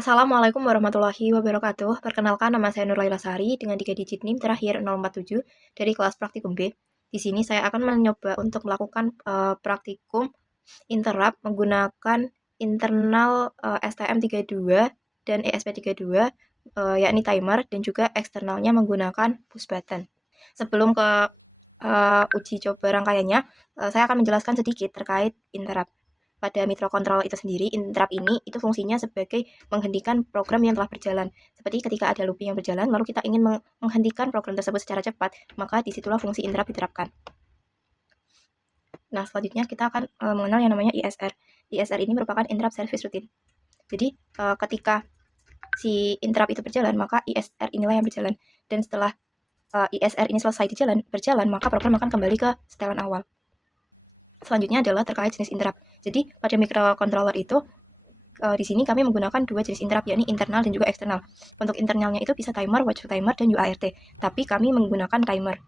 Assalamualaikum warahmatullahi wabarakatuh. Perkenalkan, nama saya Nurlaila Sari dengan 3 digit NIM terakhir 047 dari kelas praktikum B. Di sini saya akan mencoba untuk melakukan praktikum interrupt menggunakan internal STM32 dan ESP32 yakni timer, dan juga eksternalnya menggunakan push button. Sebelum ke uji coba rangkaiannya, saya akan menjelaskan sedikit terkait interrupt. Pada microcontroller itu sendiri, interrupt ini itu fungsinya sebagai menghentikan program yang telah berjalan. Seperti ketika ada looping yang berjalan, lalu kita ingin menghentikan program tersebut secara cepat, maka disitulah fungsi interrupt diterapkan. Nah, selanjutnya kita akan mengenal yang namanya ISR. ISR ini merupakan interrupt service routine. Jadi, ketika si interrupt itu berjalan, maka ISR inilah yang berjalan. Dan setelah ISR ini selesai berjalan, maka program akan kembali ke setelan awal. Selanjutnya adalah terkait jenis interrupt. Jadi pada microcontroller itu di sini kami menggunakan dua jenis interrupt, yakni internal dan juga eksternal. Untuk internalnya itu bisa timer, watchful timer, dan UART. Tapi kami menggunakan timer.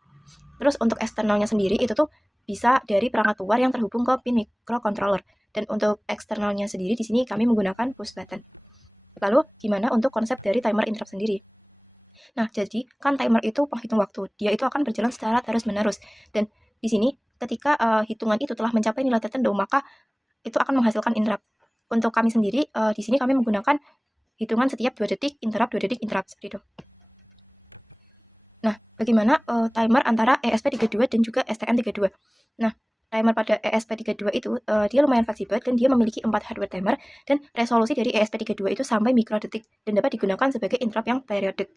Terus untuk eksternalnya sendiri itu tuh bisa dari perangkat luar yang terhubung ke pin microcontroller. Dan untuk eksternalnya sendiri di sini kami menggunakan push button. Lalu gimana untuk konsep dari timer interrupt sendiri? Nah, jadi kan timer itu penghitung waktu. Dia itu akan berjalan secara terus-menerus. Dan di sini ketika hitungan itu telah mencapai nilai tertentu, maka itu akan menghasilkan interrupt. Untuk kami sendiri, di sini kami menggunakan hitungan setiap 2 detik, interrupt, 2 detik, interrupt, seperti itu. Nah, bagaimana timer antara ESP32 dan juga STM32? Nah, timer pada ESP32 itu dia lumayan fleksibel dan dia memiliki 4 hardware timer, dan resolusi dari ESP32 itu sampai mikrodetik dan dapat digunakan sebagai interrupt yang periodik.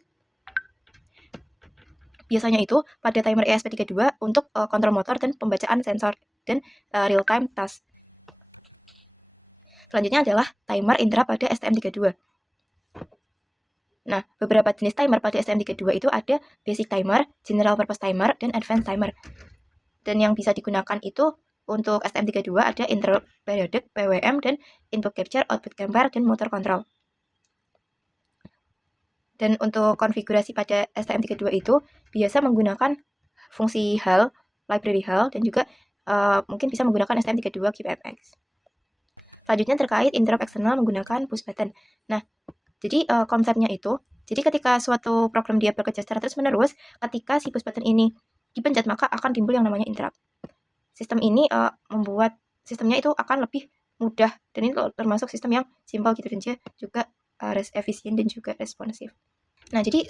Biasanya itu pada timer ESP32 untuk kontrol motor dan pembacaan sensor dan real time task. Selanjutnya adalah timer interrupt pada STM32. Nah, beberapa jenis timer pada STM32 itu ada basic timer, general purpose timer, dan advanced timer. Dan yang bisa digunakan itu untuk STM32 ada interrupt periodic, PWM, dan input capture, output compare, dan motor control. Dan untuk konfigurasi pada STM32 itu biasa menggunakan fungsi HAL, library HAL, dan juga mungkin bisa menggunakan STM32 QMX. Selanjutnya terkait interrupt eksternal menggunakan push button. Nah, jadi konsepnya itu, jadi ketika suatu program dia bekerja secara terus-menerus, ketika si push button ini dipencet, maka akan timbul yang namanya interrupt. Sistem ini membuat sistemnya itu akan lebih mudah, dan ini termasuk sistem yang simpel gitu, dan juga efisien dan juga responsif. Nah, jadi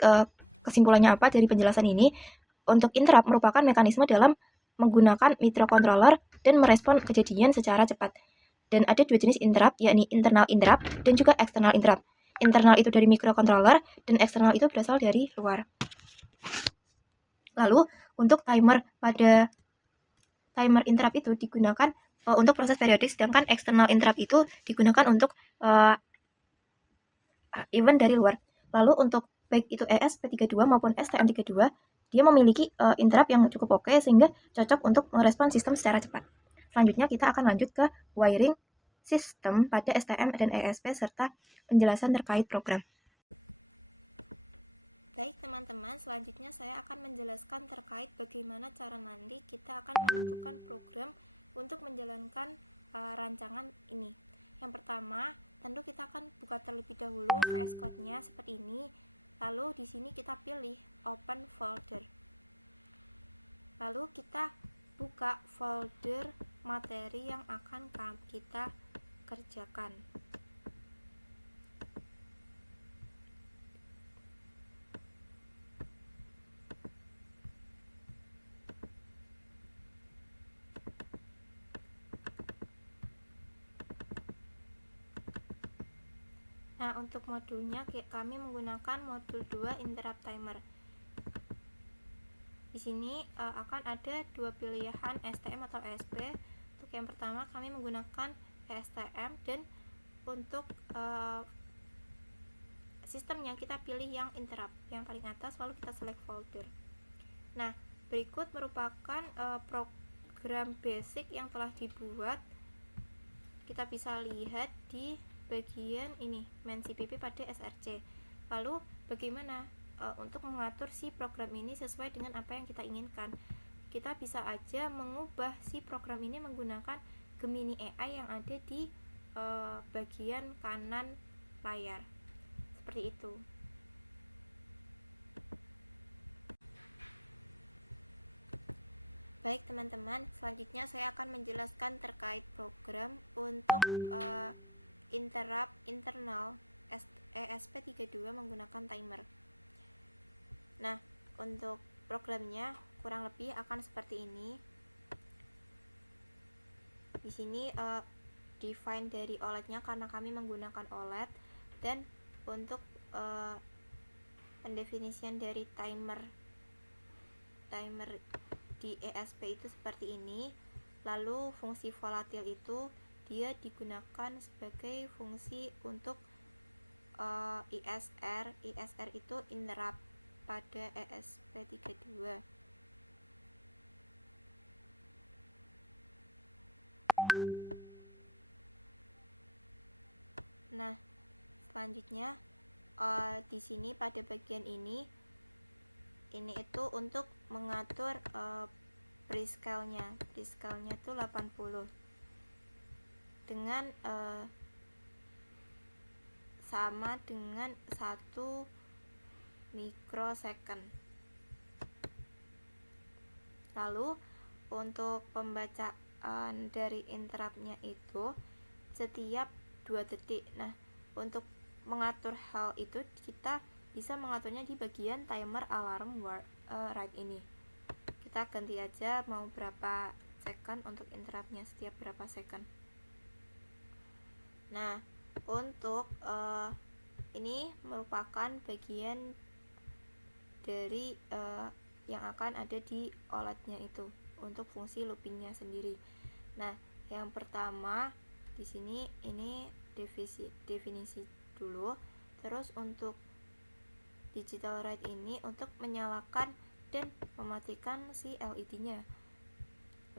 kesimpulannya apa dari penjelasan ini? Untuk interrupt merupakan mekanisme dalam menggunakan microcontroller dan merespon kejadian secara cepat. Dan ada dua jenis interrupt, yakni internal interrupt dan juga external interrupt. Internal itu dari microcontroller dan eksternal itu berasal dari luar. Lalu untuk timer pada timer interrupt itu digunakan untuk proses periodik, sedangkan external interrupt itu digunakan untuk event dari luar. Lalu untuk baik itu ESP32 maupun STM32, dia memiliki interrupt yang cukup oke sehingga cocok untuk merespon sistem secara cepat. Selanjutnya kita akan lanjut ke wiring sistem pada STM dan ESP serta penjelasan terkait program. Baik teman-teman, selanjutnya saya akan menjelaskan terkait bagaimana cara nanti kita akan menentukan program untuk menjalankan rancangan ini. Yang pertama, tentu kita akan buka terlebih dahulu VS Code-nya seperti ini. Lalu di sini kita pilih Open Folder. Lalu kita buka folder materi yang akan kita kerjakan. Nah, untuk modulnya kami menggunakan modul 2 interrupt timer. Di sini akan ada dua pilihan STM atau ESP. Untuk yang pertama kami menggunakan STM, dan untuk sistemnya kita pilih yang interrupt yang paling atas, lalu kita select folder. Nah, berikut merupakan program basic yang telah dibuat. Kita bisa lihat di bagian ini, main CPP pada SRC. Lalu bagaimana untuk mengatur si program ini sesuai dengan apa yang kita inginkan? Kita bisa aja mengubah si program ini menggunakan Gemini AI yang ada di bagian kanan layar. seperti itu. Baik teman-teman, selanjutnya saya akan menjelaskan terkait program untuk interrupt internal ESP32 menggunakan timer. Nah, untuk programnya kurang lebih akan seperti ini. Di sini define dari OLED-nya karena kami menggunakan OLED, dan untuk pendefinisian dari timer di ESP itu seperti ini. Lalu fungsi volatil itu dia digunakan sebagai fungsi untuk ISR. ISR itu interrupt pada ESP32. Nah, selanjutnya di sini pada bagian ini itu untuk mengatur prescale-nya. Prescale-nya itu 80 dengan sama dengan 1 mikrosecond. Lalu untuk pembacaan dari interrupt-nya itu setiap 2 detik. Nah, untuk mengatur hal itu kita bisa mengaturnya di bagian timer alarm write ini. Kita ganti aja mau berapa second untuk interrupt-nya, setiap berapa second. Nah, untuk ini merupakan bagian dari yang akan ada di OLED-nya itu untuk fungsi looping-nya sendiri. Nah, yang pertama di sini ini definisi dulu. Terus untuk digital write ini untuk menyalakan dan mematikan si LED-nya.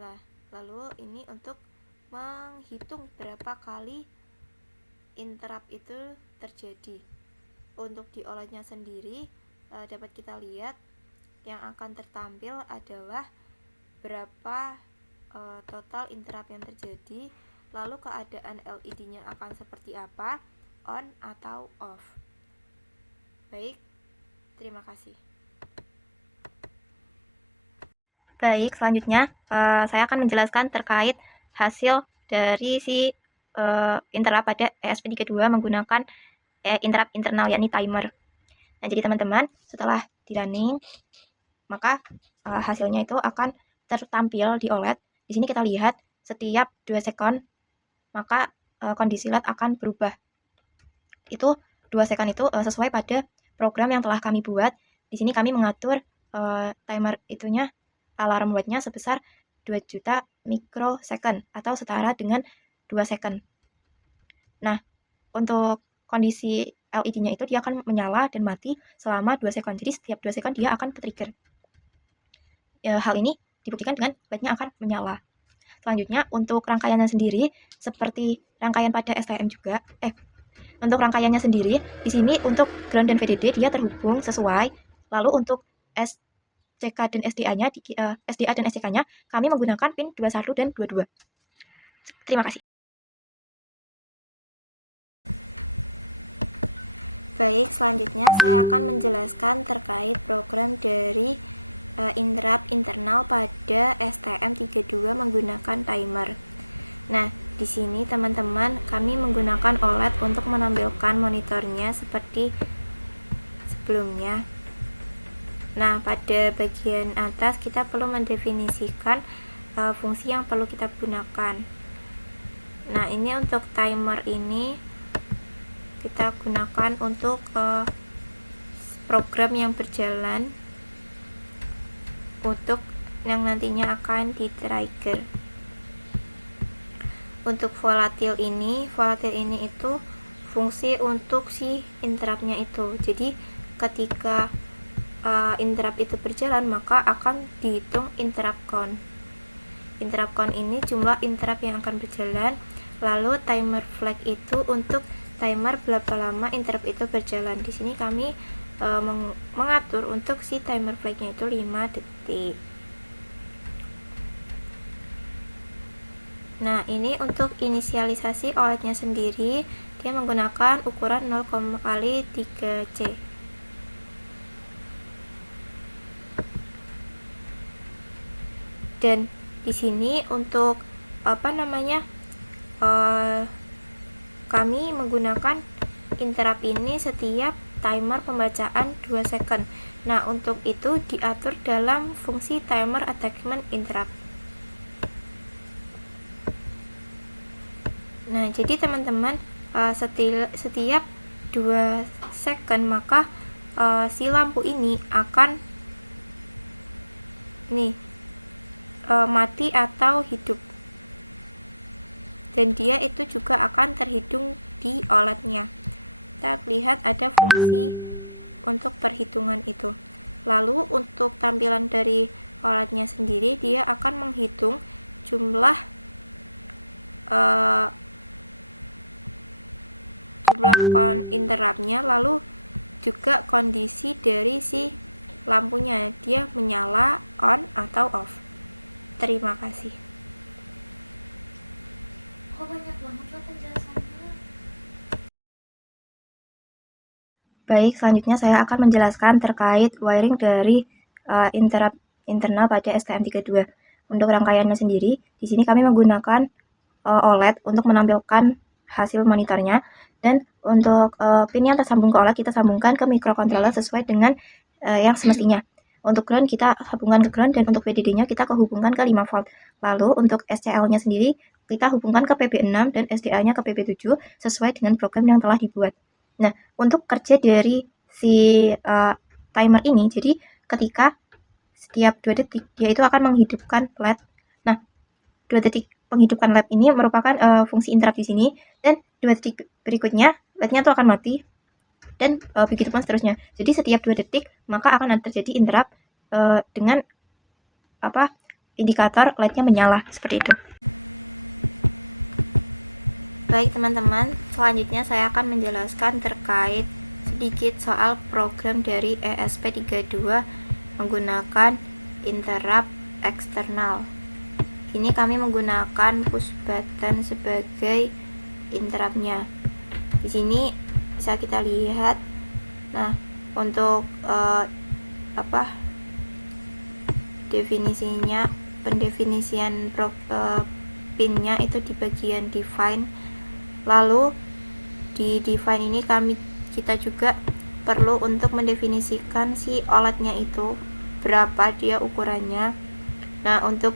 Nah, lalu ini untuk menghitung berapa kali interrupt itu terjadi. Untuk di OLED-nya sendiri dapat kita lihat yang akan tertampil adalah berapa total interrupt yang terjadi, lalu keadaan LED-nya akan seperti apa, on atau off. Baik, terima kasih. Baik, selanjutnya saya akan menjelaskan terkait hasil dari si interrupt pada ESP32 menggunakan interrupt internal yakni timer. Nah, jadi teman-teman, setelah di running, maka hasilnya itu akan tertampil di OLED. Di sini kita lihat setiap 2 second, maka kondisi LED akan berubah. Itu 2 second itu sesuai pada program yang telah kami buat. Di sini kami mengatur timer itunya, alarm wait-nya sebesar 2 juta mikrosecond atau setara dengan 2 second. Nah, untuk kondisi LED-nya itu dia akan menyala dan mati selama 2 second. Jadi setiap 2 second dia akan ke-trigger. Hal ini dibuktikan dengan LED-nya akan menyala. Selanjutnya untuk rangkaiannya sendiri seperti rangkaian pada STM juga. Untuk rangkaiannya sendiri di sini untuk ground dan VDD dia terhubung sesuai. Lalu untuk SCK dan SDA-nya SDA dan SCK-nya kami menggunakan pin 21 dan 22. Terima kasih. Baik, selanjutnya saya akan menjelaskan terkait program dari interrupt internal pada STM32 menggunakan timer. Nah, di sini teman-teman kami menggunakan OLED untuk menampilkan monitornya seperti sebelumnya. Nah, pada bagian atas kita perlu mendefinisikan fungsi yang perlu kita gunakan. Nah, ini untuk timer ini kita gunakan untuk program yang berjalan untuk yang nantinya akan di-trigger. Untuk volatil ini itu fungsi untuk si interrupt-nya itu. Jadi ketika interrupt itu berjalan, maka akan dihitung interrupt count. Interrupt count ini jumlah interrupt yang akan berjalan. Lalu timer flag itu untuk timer berapa lama interrupt itu berjalan. Di sini kami mengatur untuk si timer flag-nya itu 5 detik. Nah, ini untuk inisialisasi OLED-nya sendiri dia menggunakan ukuran 0, kali 3C. Dan di sini untuk kami menggunakan interrupt ini setiap timer pembacaan 2 second. Nah, untuk itu diatur dalam fungsi timer attachment interrupt. Nah, jadi teman-teman, setiap 2 second maka si lampu ini akan mati atau hidup, dan dia itu juga akan terhitung di OLED-nya. Kita lihat ada fungsi untuk perhitungan itu. Lalu untuk tampilan dari OLED-nya sendiri, dia akan menghitung jumlah interrupt-nya, lalu juga kondisi dari si lampunya, dia menyala, on, atau off. Terima kasih. Banyak banget loh penjelasannya. Baik, selanjutnya saya akan menjelaskan terkait wiring dari interrupt internal pada STM32. Untuk rangkaiannya sendiri, di sini kami menggunakan OLED untuk menampilkan hasil monitornya, dan untuk pin yang tersambung ke OLED kita sambungkan ke microcontroller sesuai dengan yang semestinya. Untuk ground kita hubungkan ke ground, dan untuk VDD-nya kita hubungkan ke 5 volt. Lalu untuk SCL-nya sendiri kita hubungkan ke PB6 dan SDA-nya ke PB7 sesuai dengan program yang telah dibuat. Nah, untuk kerja dari si timer ini, jadi ketika setiap 2 detik dia itu akan menghidupkan LED. Nah, 2 detik penghidupan LED ini merupakan fungsi interrupt di sini, dan 2 detik berikutnya LED-nya itu akan mati, dan begitu pun seterusnya. Jadi setiap 2 detik maka akan terjadi interrupt dengan indikator LED-nya menyala, seperti itu. Baik teman-teman, selanjutnya saya akan menjelaskan terkait sedikit soal program dari ESP32 menggunakan interrupt eksternal. Ini kami menggunakan push button sebagai interruptnya. Di sini bisa kita lihat. Nah, untuk pendefinisian pinnya itu di bagian define. Lalu di define ini kita juga perlu untuk mendefinisikan si OLED-nya itu berapa dia ukurannya. Nah, untuk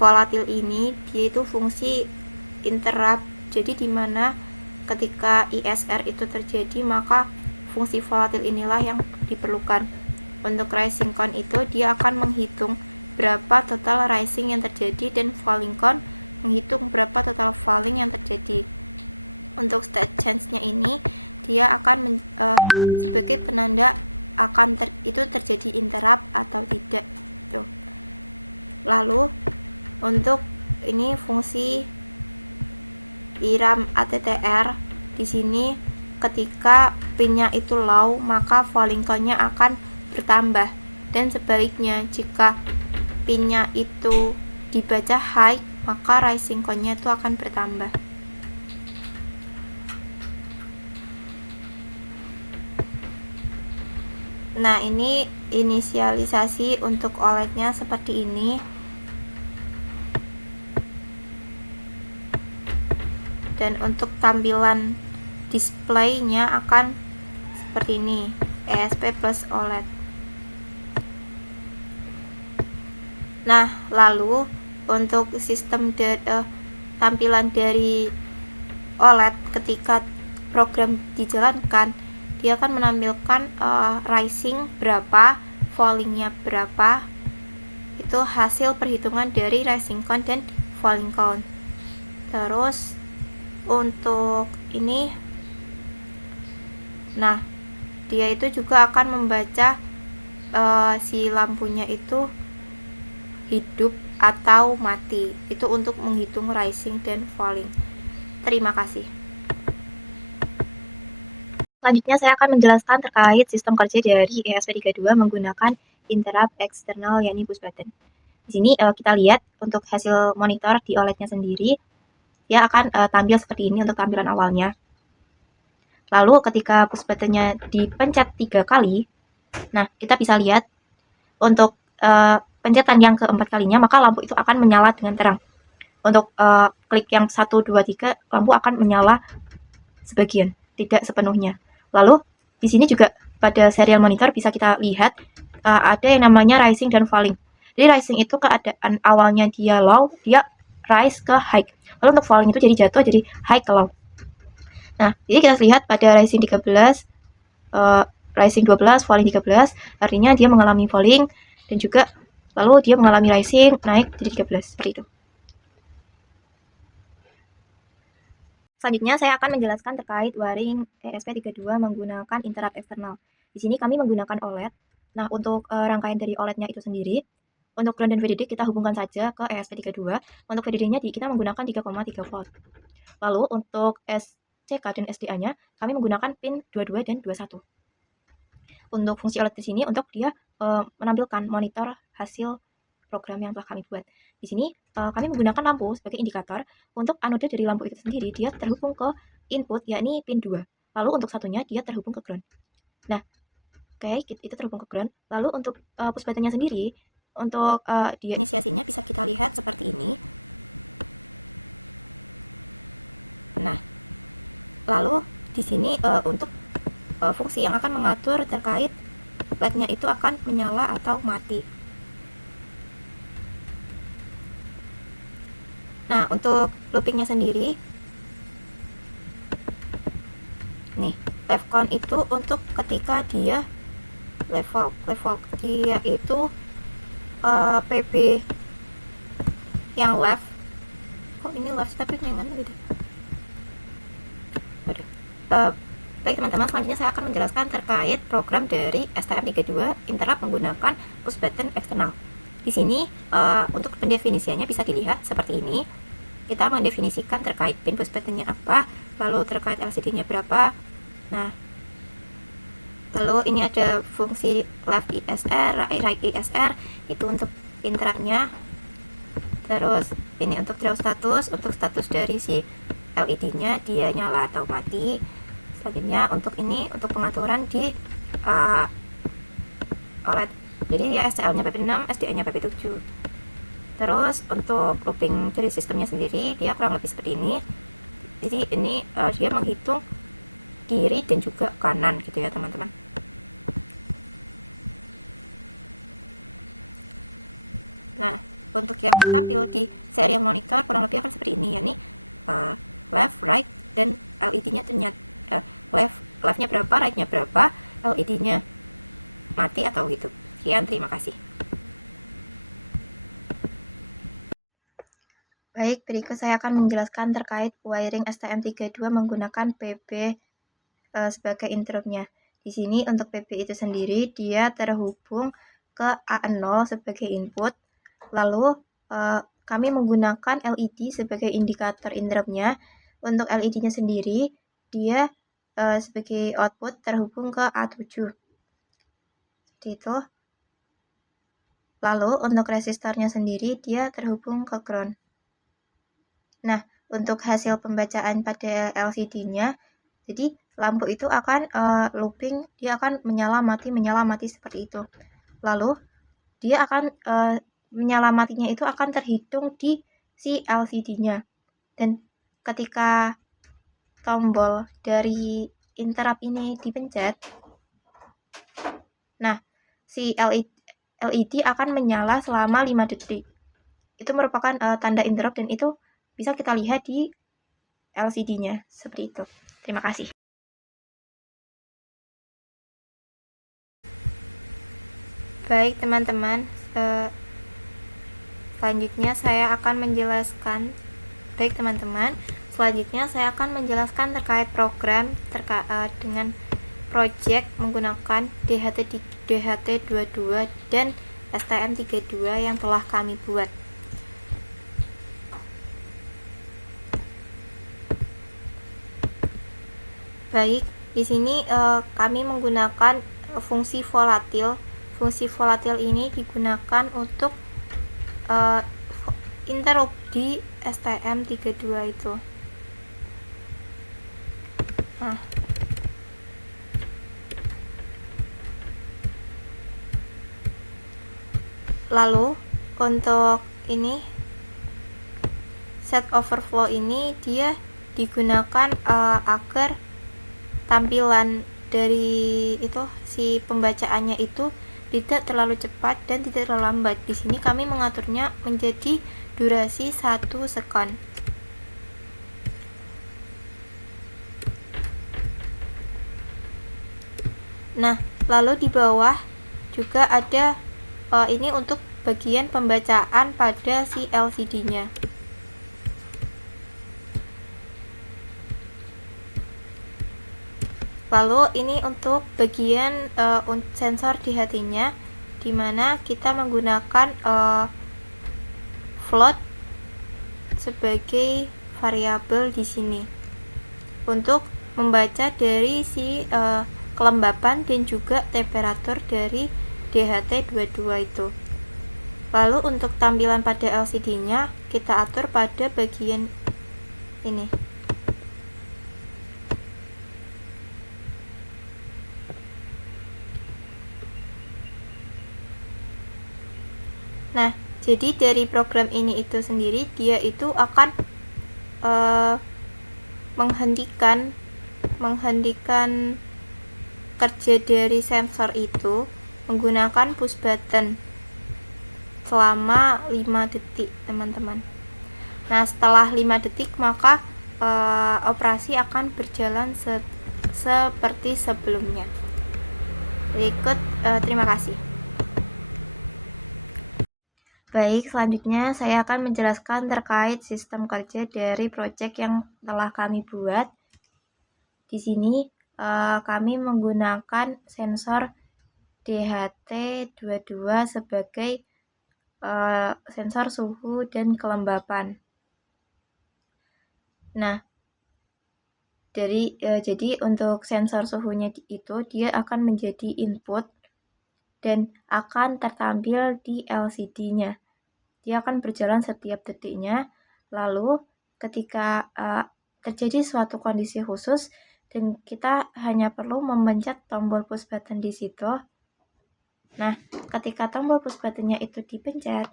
volatil ini dia itu fungsi interrupt, jadi dimana ketika ISR itu terjadi maka fungsi volatil inilah yang diperlukan. Untuk rising count itu dia akan menghitung berapa total rising yang terjadi, dan falling count menghitung berapa total falling yang terjadi. Untuk state change-nya ini dia akan sebagai penanda akan itu terjadi interrupt atau tidak. Tuh. Lalu untuk ini fungsi IRAM ATTR, di sini ketika pinnya itu low maka falling count-nya akan bertambah, dan sebaliknya jika pinnya itu dibaca high maka rising count-nya itu akan bertambah. Nah, ini inisialisasi untuk OLED-nya seperti ini. Dan untuk tampilan display-nya akan seperti ini, ESP plus OLED. Nah, lalu untuk sistem tampilan dari OLED ketika program dijalankan, dia akan menampilkan rising berapa, fallingnya berapa. Itu hasil perhitungan dari rising count dan falling count. Terus untuk ini, nah dia itu juga akan membaca si lampunya itu hidup atau mati. Itu untuk menghitung rising dan falling. Terima kasih. Selanjutnya saya akan menjelaskan terkait sistem kerja dari ESP32 menggunakan interrupt eksternal, yakni push button. Di sini kita lihat untuk hasil monitor di OLED-nya sendiri, dia akan tampil seperti ini untuk tampilan awalnya. Lalu ketika push buttonnya dipencet 3 kali, nah kita bisa lihat untuk pencetan yang keempat kalinya maka lampu itu akan menyala dengan terang. Untuk klik yang 1, 2, 3 lampu akan menyala sebagian, tidak sepenuhnya. Lalu di sini juga pada serial monitor bisa kita lihat ada yang namanya rising dan falling. Jadi rising itu keadaan awalnya dia low, dia rise ke high. Lalu untuk falling itu jadi jatuh, jadi high ke low. Nah, jadi kita lihat pada rising 13, rising 12, falling 13, artinya dia mengalami falling dan juga lalu dia mengalami rising, naik jadi 13, seperti itu. Selanjutnya saya akan menjelaskan terkait wiring ESP32 menggunakan interrupt eksternal. Di sini kami menggunakan OLED. Nah, untuk rangkaian dari OLED-nya itu sendiri, untuk ground dan VDD kita hubungkan saja ke ESP32. Untuk VDD-nya kita menggunakan 3,3 volt. Lalu untuk SCK dan SDA-nya kami menggunakan pin 22 dan 21. Untuk fungsi OLED di sini untuk dia menampilkan monitor hasil program yang telah kami buat. Di sini kami menggunakan lampu sebagai indikator. Untuk anode dari lampu itu sendiri dia terhubung ke input yakni pin 2. Lalu untuk satunya dia terhubung ke ground. Nah, oke, itu terhubung ke ground. Lalu untuk push buttonnya sendiri untuk dia inisiasinya bisa kita lihat seperti ini. Nah, lalu di sini untuk fungsi yang akan mengatur terkait LED-nya itu akan menyala atau mati. Nah, untuk loopingnya sendiri, nih, left count itu untuk ketika dia level dia itu PB yang left. Kok ini left tapi yang mana beda? Baik teman-teman, selanjutnya saya akan menjelaskan terkait program dari STM32 interrupt menggunakan push button eksternal. Di sini untuk pendefinisiannya bisa dilihat seperti ini. Kita mendefinisikan terkait pin push buttonnya apa, lalu terkait LCD-nya berapa. Nah, lalu ini ada fungsi left ISR, right ISR, itu untuk interrupt-nya. Terus ini untuk draw status, untuk status dari si LED-nya dia nyala atau mati. Selanjutnya untuk ini untuk pengaturan di OLED. Jadi ya SCL-nya PP6, SDA-nya PP7. Terus untuk looping dari sistemnya sendiri dia kurang lebih seperti ini. Jadi ini dia menghitung kiri dan juga kanan gitu ya teman-teman. Nah, untuk yang tertampil di serial monitor kurang lebih akan seperti ini, yakni left, right, dan LED-nya ternyata left-nya berapa, right-nya berapa, LED-nya mati atau gitu. Sekian, terima kasih. Baik, berikut saya akan menjelaskan terkait wiring STM32 menggunakan PB sebagai interrupt-nya. Di sini untuk PB itu sendiri dia terhubung ke A0 sebagai input. Lalu kami menggunakan LED sebagai indikator interrupt-nya. Untuk LED-nya sendiri dia sebagai output terhubung ke A7. Seperti itu. Lalu untuk resistornya sendiri dia terhubung ke ground. Nah, untuk hasil pembacaan pada LCD-nya, jadi lampu itu akan looping, dia akan menyala mati seperti itu. Lalu dia akan menyala matinya itu akan terhitung di si LCD-nya. Dan ketika tombol dari interrupt ini dipencet, nah si LED akan menyala selama 5 detik. Itu merupakan tanda interrupt dan itu bisa kita lihat di LCD-nya seperti itu. Terima kasih. Baik teman-teman, selanjutnya saya akan menjelaskan terkait program dengan project menggunakan DHT22 dan STM32 yang telah kami buat. Baik, di sini kami menggunakan fungsi volatil. Fungsi volatil ini digunakan untuk interrupt di STM32 itu. Nah, Lalu untuk ini set overflow ini dia digunakan agar tampilan dari itu si pembacaannya itu tidak terlalu cepat dan tidak terlalu lambat. Di sini kami mengaturnya menjadi durasi 1 sekon. Nah, lalu di bawah juga ada ini untuk bagian pembacaan pada si LCD-nya. Lalu ini untuk bagian sensor di hatinya, dimana kita menggunakan float sebagai variabel di sini untuk membaca dari si kelembapan dan juga temperatur dari DHT22 itu. Lalu untuk tampilan pada LCD-nya kita atur pada bagian ini. Nah, jadi dari program ini itu sendiri dia itu akan menghentikan kerja dari sensor itu menggunakan push button selama 5 detik, teman-teman. Nah, setelah 5 detik maka operasi akan berjalan seperti sebelumnya. Berikut, terima kasih. Baik, selanjutnya saya akan menjelaskan terkait sistem kerja dari proyek yang telah kami buat. Di sini kami menggunakan sensor DHT22 sebagai sensor suhu dan kelembapan. Nah, jadi untuk sensor suhunya itu dia akan menjadi input dan akan tertampil di LCD-nya. Dia akan berjalan setiap detiknya. Lalu ketika terjadi suatu kondisi khusus dan kita hanya perlu memencet tombol push button di situ. Nah, ketika tombol push buttonnya itu dipencet,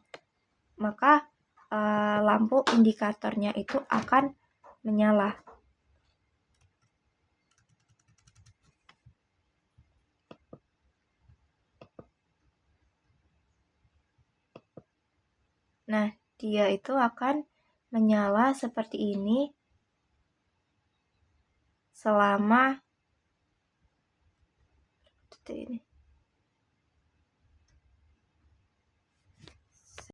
maka lampu indikatornya itu akan menyala. Nah, dia itu akan menyala seperti ini selama detik ini.